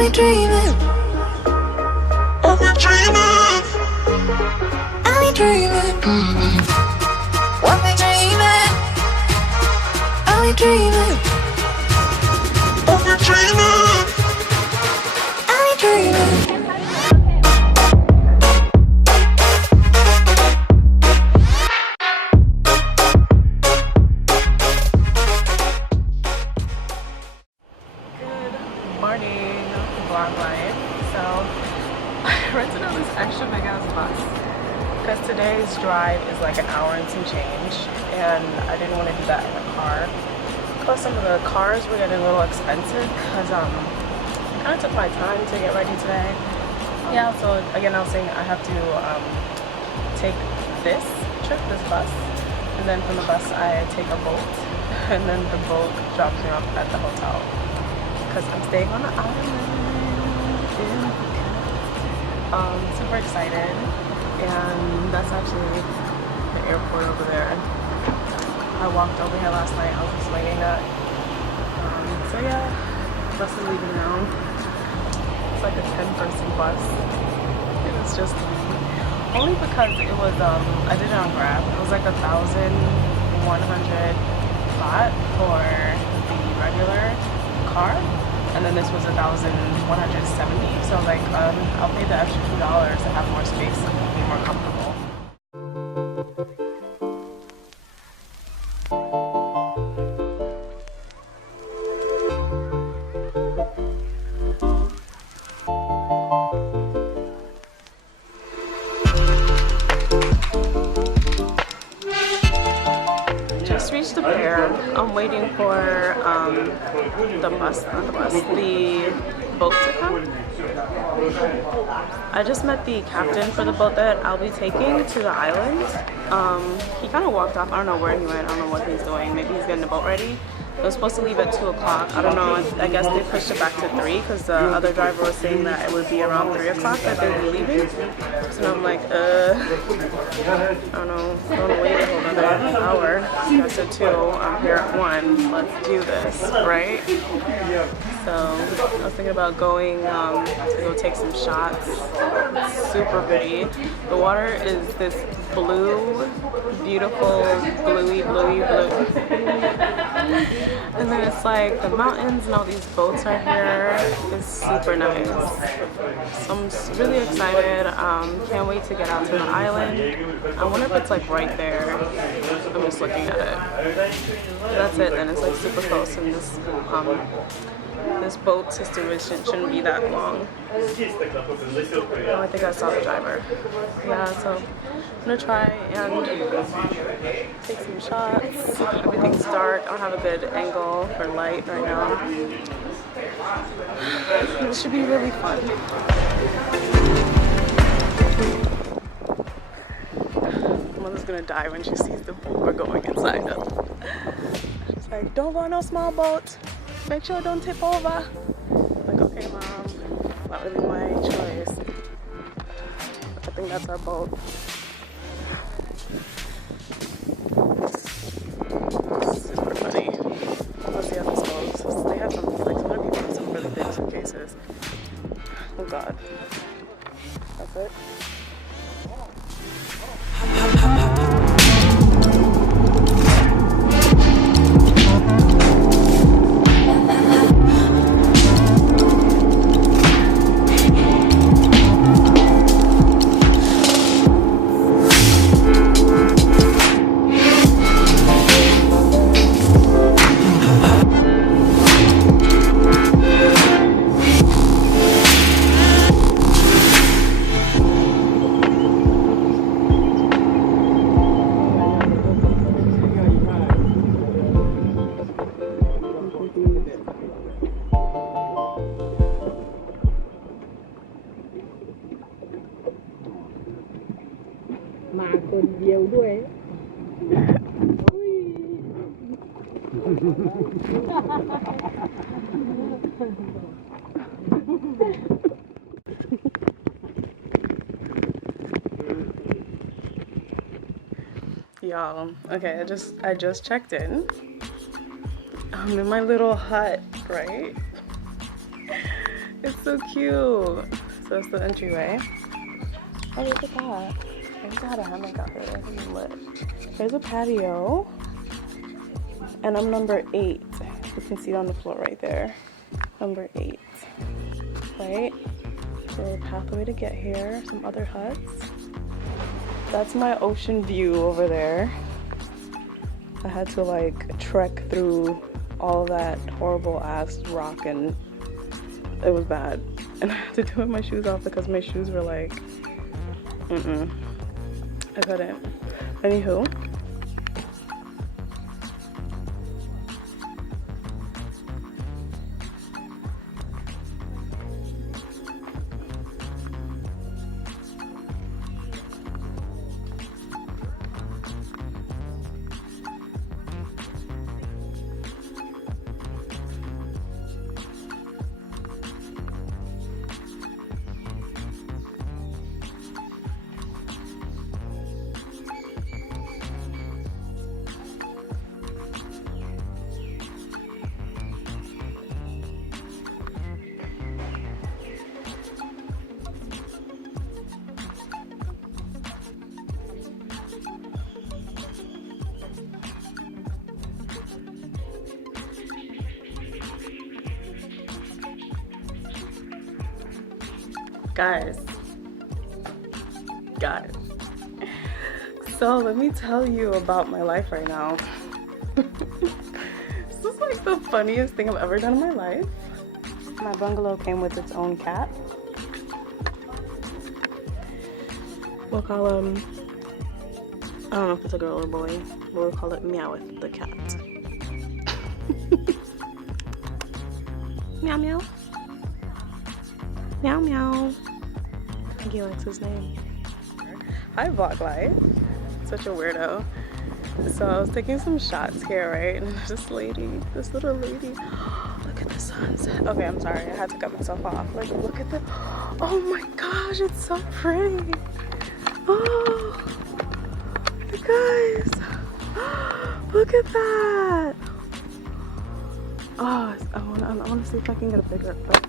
be dreaming. I'll be dreaming. I'll be dreaming. I'll be dreaming. I'll be dreaming. I'll be dreaming. I'll be dreaming. Baan Mai. So I rented out this extra big ass bus because today's drive is like an hour and some change, and I didn't want to do that in the car. Plus some of the cars were getting a little expensive because I kind of took my time to get ready today. Yeah, so again I was saying I have to take this bus, and then from the bus I take a boat, and then the boat drops me off at the hotel because I'm staying on the island. Super excited, and that's actually the airport over there. I walked over here last night. I was just waiting that. So yeah, bus is leaving now. It's like a 10-person bus. It was just me, only because it was I did it on Grab. It was like 1,100 baht for the regular car. And then this was 1,170, so like I'll pay the extra $2 to have more space and be more comfortable. Just reached the pier. I'm waiting for the boat to come. I just met the captain for the boat that I'll be taking to the island. He kind of walked off. I don't know where he went. I don't know what he's doing. Maybe he's getting the boat ready. It was supposed to leave at 2 o'clock. I don't know. I guess they pushed it back to 3 because the other driver was saying that it would be around 3 o'clock that they would be leaving. So I'm like, I don't know. I don't want to wait a whole another hour. I said 2. I'm here at 1. Let's do this, right? So I was thinking about going to go take some shots. It's super pretty. The water is this blue, beautiful, bluey blue. And then it's like the mountains and all these boats are here. It's super nice. So I'm really excited. Can't wait to get out to the island. I wonder if it's like right there. I'm just looking at it. That's it. Then it's like super close, and this boat system shouldn't be that long. Oh, I think I saw the driver. Yeah, so I'm gonna try and take some shots. Everything's dark. I don't have a good angle for light right now. This should be really fun. Mother's gonna die when she sees the boat we're going inside of. She's like, don't go on no small boat. Make sure it don't tip over. I'm like, okay, Mom. Not really my choice. I think that's our boat. Super funny. Let's see how this goes. They have some, like, some other people have some really big suitcases. Oh God. That's it. Y'all, okay, I just checked in. I'm in my little hut, right? It's so cute. So that's the entryway. Oh, look at that. I used to have a hammock out here. It's lit. There's a patio. And I'm number 8. You can see it on the floor right there. Number 8. Right? So pathway to get here. Some other huts. That's my ocean view over there. I had to like trek through all that horrible ass rock and it was bad. And I had to do it with my shoes off because my shoes were like, I couldn't. Anywho. Guys, so let me tell you about my life right now. This is like the funniest thing I've ever done in my life. My bungalow came with its own cat. We'll call him, I don't know if it's a girl or boy, but we'll call it Meowth the cat. Meow meow. Meow meow. I think he likes his name. Hi vlog life. Such a weirdo. So I was taking some shots here, right? And this little lady. Look at the sunset. Okay, I'm sorry. I had to cut myself off. Like, look at the. Oh my gosh, it's so pretty. Oh, you guys. Look at that. Oh, I want to see if I can get a bigger shot.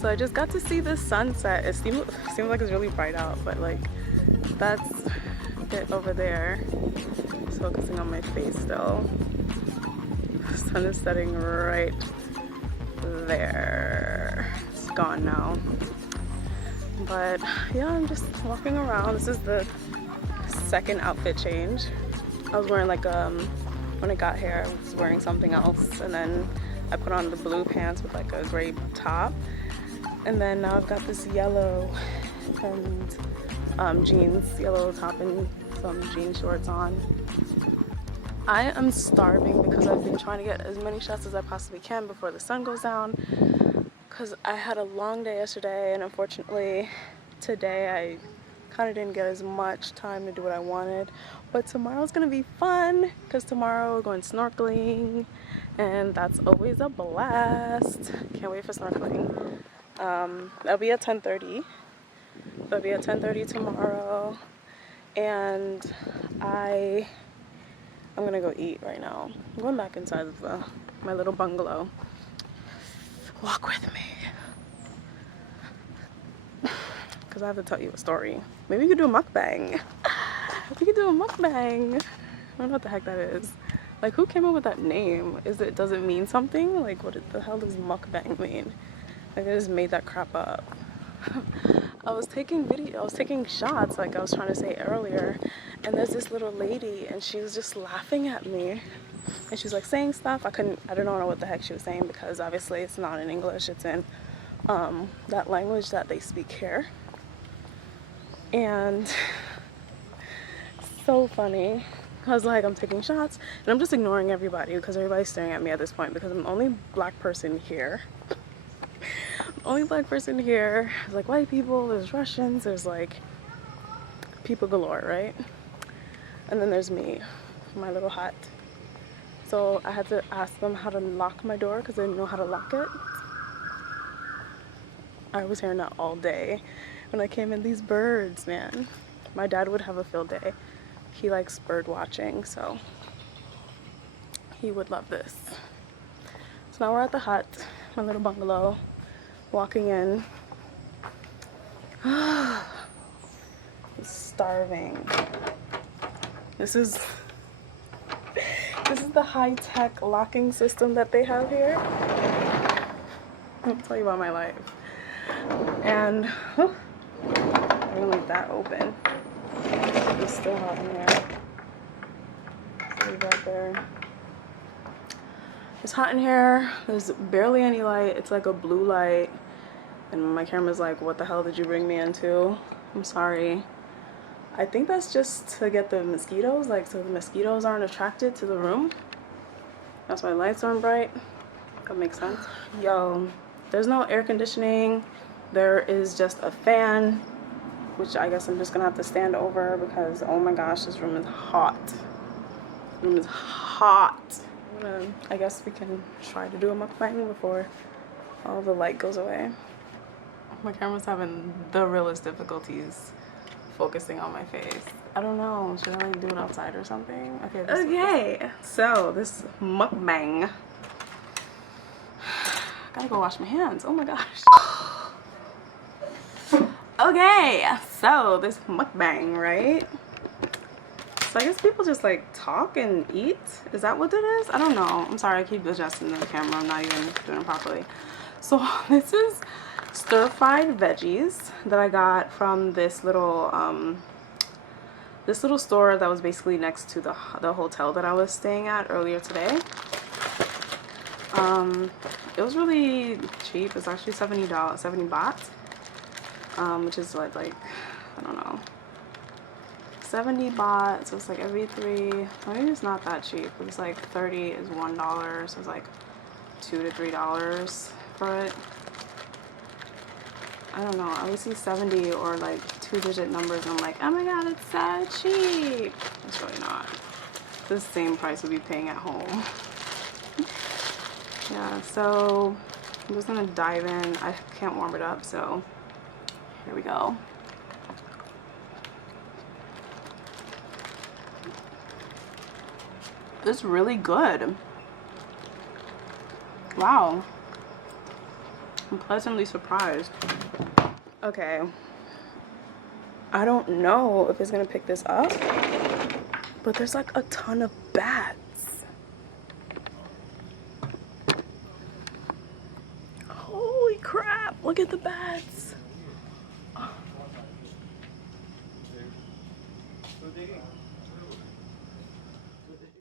So I just got to see the sunset. It seemed like it's really bright out, but like that's it over there. It's focusing on my face still. The sun is setting right there. It's gone now. But yeah, I'm just walking around. This is the second outfit change. I was wearing like when I got here, I was wearing something else, and then I put on the blue pants with like a gray top. And then now I've got this yellow and jeans, yellow top and some jean shorts on. I am starving because I've been trying to get as many shots as I possibly can before the sun goes down, because I had a long day yesterday, and unfortunately today I kind of didn't get as much time to do what I wanted. But tomorrow's gonna be fun because tomorrow we're going snorkeling, and that's always a blast. Can't wait for snorkeling. That'll be at 10:30. That'll be at 10:30 tomorrow, and I'm gonna go eat right now. I'm going back inside of my little bungalow. Walk with me, because I have to tell you a story. Maybe we could do a mukbang. We could do a mukbang. I don't know what the heck that is. Like, who came up with that name? Does it mean something? Like, what the hell does mukbang mean? Like, I just made that crap up. I was taking shots, like I was trying to say earlier, and there's this little lady, and she was just laughing at me, and she was like saying stuff. I don't know what the heck she was saying, because obviously it's not in English, it's in that language that they speak here. And so funny. I was like, I'm taking shots, and I'm just ignoring everybody because everybody's staring at me at this point, because I'm the only black person here. Only black person here. There's like white people, there's Russians, there's like people galore, right? And then there's me, my little hut. So I had to ask them how to lock my door because I didn't know how to lock it. I was hearing that all day. When I came in, these birds, man. My dad would have a field day. He likes bird watching, so he would love this. So now we're at the hut, my little bungalow, walking in. I'm starving. This is the high-tech locking system that they have here. I'll tell you about my life. And I'm gonna leave that open. It's still hot in here. So leave that there. It's hot in here. There's barely any light. It's like a blue light. And my camera's like, what the hell did you bring me into? I'm sorry. I think that's just to get the mosquitoes, like so the mosquitoes aren't attracted to the room. That's why the lights aren't bright. That makes sense. Yo, there's no air conditioning. There is just a fan, which I guess I'm just gonna have to stand over because oh my gosh, this room is hot. This room is hot. I guess we can try to do a mukbang before all the light goes away. My camera's having the realest difficulties focusing on my face. I don't know, should I like do it outside or something? Okay, so this mukbang. Gotta go wash my hands, oh my gosh. Okay, so this mukbang, right? So I guess people just like talk and eat? Is that what it is? I don't know. I'm sorry, I keep adjusting the camera. I'm not even doing it properly. So this is stir-fried veggies that I got from this little store that was basically next to the hotel that I was staying at earlier today. It was really cheap. It's actually 70 baht, which is what, like, I don't know, 70 baht, so it's like every three, maybe it's not that cheap. It was like 30 is $1, so it's like $2 to $3 for it. I don't know, I always see 70 or like 2-digit numbers and I'm like, oh my god, it's so cheap. It's really not. It's the same price we'd be paying at home. Yeah, so I'm just gonna dive in. I can't warm it up, so here we go. It's really good. Wow. I'm pleasantly surprised. Okay. I don't know if it's gonna pick this up, but there's like a ton of bats. Holy crap, look at the bats.